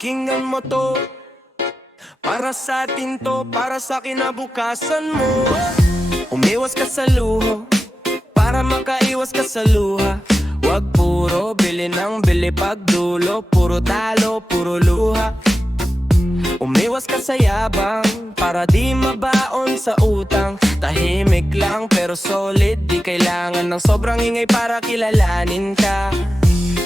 Pakinggan mo to, para sa atin to, para sa kinabukasan mo. Umiwas ka sa luho, para makaiwas ka sa luha. Wag puro bili ng bili, pagdulo puro talo, puro luha. Umiwas ka sa yabang, para di mabaon sa utang. Tahimik lang pero solid, di kailangan ng sobrang ingay para kilalanin ka.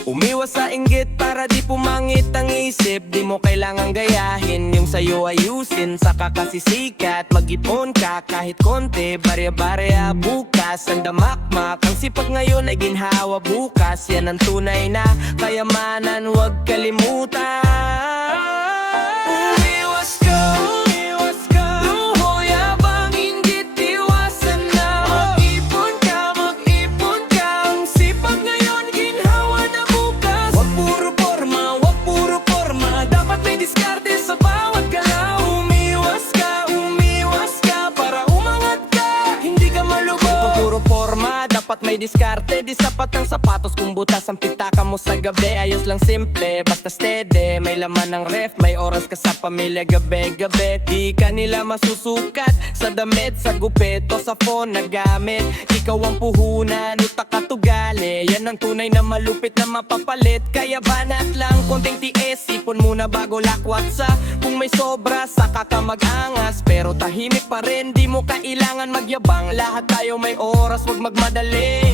Umiwas sa inggit para di pumangit ang isip. Di mo kailangang gayahin, yung sayo ayusin. Saka kasisikat, mag-ipon ka kahit konti. Barya-barya bukas, ang damakmak. Ang sipag ngayon ay ginhawa bukas. Yan ang tunay na kayamanan, huwag kalimutan. Umiwas ka, umiwas ka. Luho, yabang, inggit, iwasan na. Mag-ipon ka, ang sipag ngayon ginhawa na bukas. Wag puro forma, dapat may diskarte sa bawat galaw. Umiwas ka, para umangat ka, hindi ka malubog. Wag puro forma, dapat may diskarte. Di sapat ang sapatos kung butas ang pitaka mo sa gabi. Ayos lang simple, basta steady. May laman ng ref, may oras ka sa pamilya gabi-gabi. Di ka nila masusukat sa damit, sa gupit o sa phone na gamit. Ikaw ang puhunan, utak at ugali. Yan ang tunay na malupit na mapapalit. Kaya banat lang, konting tiis, sipon muna bago lakwat sa. Kung may sobra, saka ka mag-angas. Pero tahimik pa rin, di mo kailangan magyabang. Lahat tayo may oras, wag magmadali.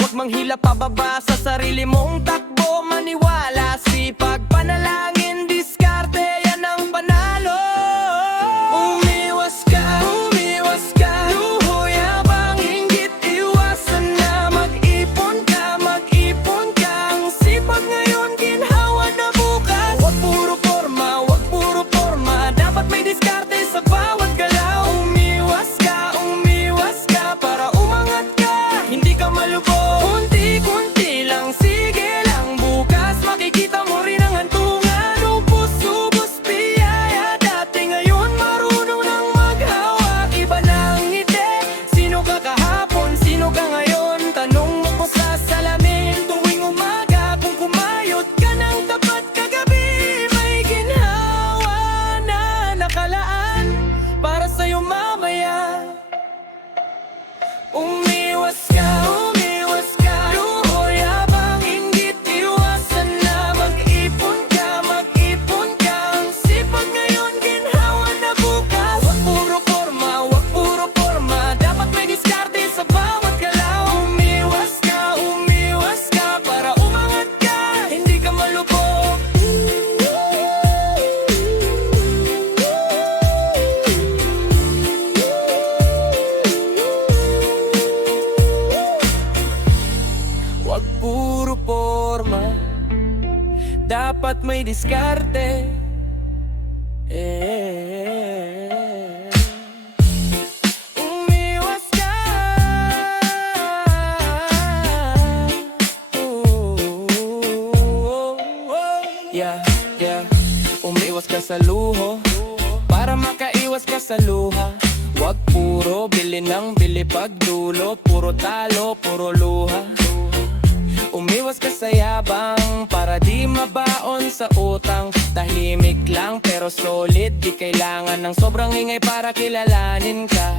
Huwag manghila pababa sa sarili mong takbo. Maniwala, sipag, panalangin, diskarte, yan ang panalo. Umiwas ka, luho, yabang, inggit, iwasan na. Mag-ipon ka, ang sipag ngayon ginhawa na bukas. Huwag puro forma, dapat may diskarte sa bawat galaw. Umiwas ka, para umangat ka, hindi ka malubog. Kunti-kunti lang, sige lang, bukas makikita mo rin ang hantungan. Ubus-ubos biyaya, dati ngayon marunong nang maghawak. Iba na ang ngiti, sino ka kahapon, sino ka ngayon? Tanong mo ko sa salamin tuwing umaga. Kung kumayot ka ng tapat kagabi, may ginhawa na nakalaan para sa'yo mamaya. Umiwas ka, luho, yabang, inggit, iwasan na. Mag-ipon ka, ang sipag ngayon ginhawa na bukas. Wag puro forma, dapat may diskarte sa bawat galaw. Umiwas ka, para umangat ka, hindi ka malubog. Wag puro forma, dapat may diskarte. Umiwas ka. Yeah. Umiwas ka sa luho, para makaiwas ka sa luha. Wag puro bili ng bili, pagdulo puro talo, puro luha. Umiwas ka sa yabang, para di mabaon sa utang. Tahimik lang pero solid, di kailangan ng sobrang ingay para kilalanin ka.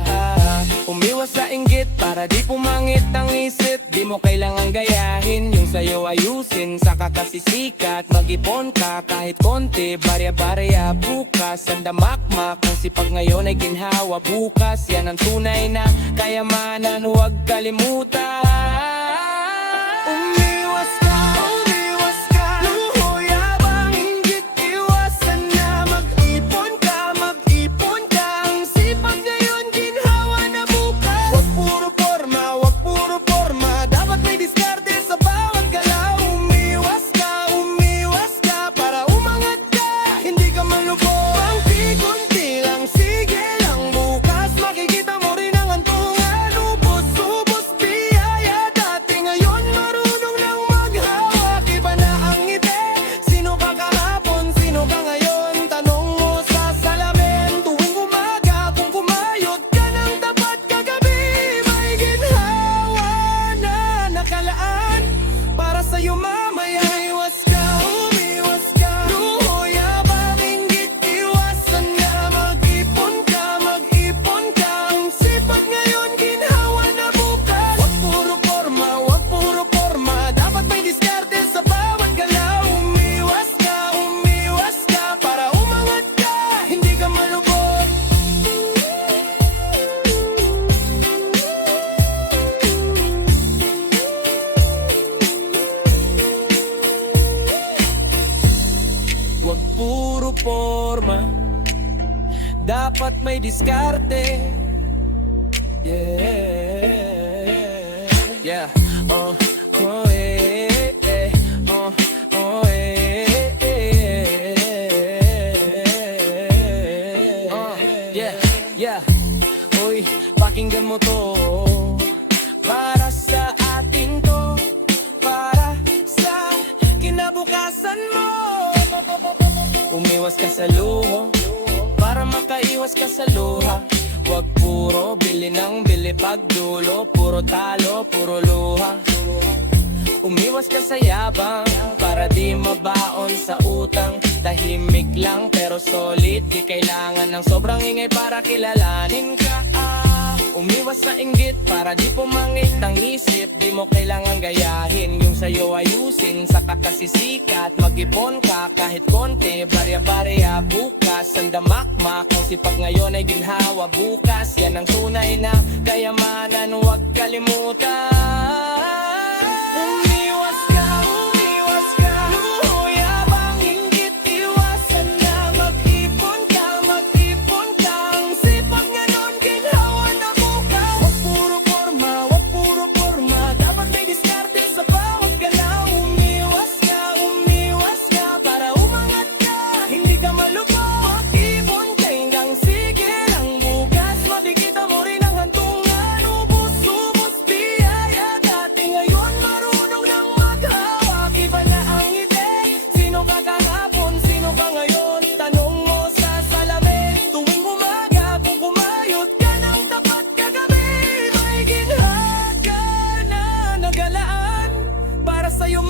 Umiwas sa inggit, para di pumangit ang isip. Di mo kailangang gayahin, yung sayo ayusin. Saka kasisikat, mag-ipon ka kahit konti. Barya-barya bukas, ang damakmak. Ang sipag ngayon ay ginhawa bukas. Yan ang tunay na kayamanan, huwag kalimutan. Umiwas ka, luho, yabang, inggit, iwasan na. Mag-ipon ka, ang sipag ngayon ginhawa na bukas. Wag puro forma, dapat may diskarte sa bawat galaw. Umiwas ka, para umangat ka, hindi ka malubog. Kunti-kunti lang, sige lang, bukas makikita mo rin ang hantungan. Ubus-ubos biyaya, dati ngayon dapat may diskarte. Yeah, oh, yeah. Uy, pakinggan mo to. Para sa atin to. Para sa kinabukasan mo. Umiwas ka sa luho para makaiwas ka sa luha. Wag puro bili ng bili pagdulo. Puro talo, puro luha. Umiwas ka sa yabang para di mabaon sa utang. Tahimik lang pero solid. Di kailangan ng sobrang ingay para kilalanin ka. Umiwas sa inggit para di pumangit ang isip. Di mo kailangan gayahin yung sa'yo ayusin. Saka kasisikat, mag-ipon ka kahit konti. Barya-barya bukas, ang damakmak. Ang sipag ngayon ay ginhawa bukas. Yan ang tunay na kayamanan, huwag kalimutan. Umiwas ka, luho, yabang, inggit, iwasan na. Mag-ipon ka, ang sipag ngayon, ginhawa na bukas. Wag puro forma, dapat may diskarte sa bawat galaw. Umiwas ka, para umangat ka, hindi ka malubog. Mag-ipon ka hanggang sige lang bukas. Makikita mo rin ang hantungan, ubos-ubos biyaya. Dati ngayon marunong nang maghawak, iba na ang ngiti. Sino ka kahapon, sino ka ngayon? Tanong mo sa salamin. Tuwing umaga kung kumayot ka ng tapat kagabi, may ginhawa ka na nagalaan para sa'yo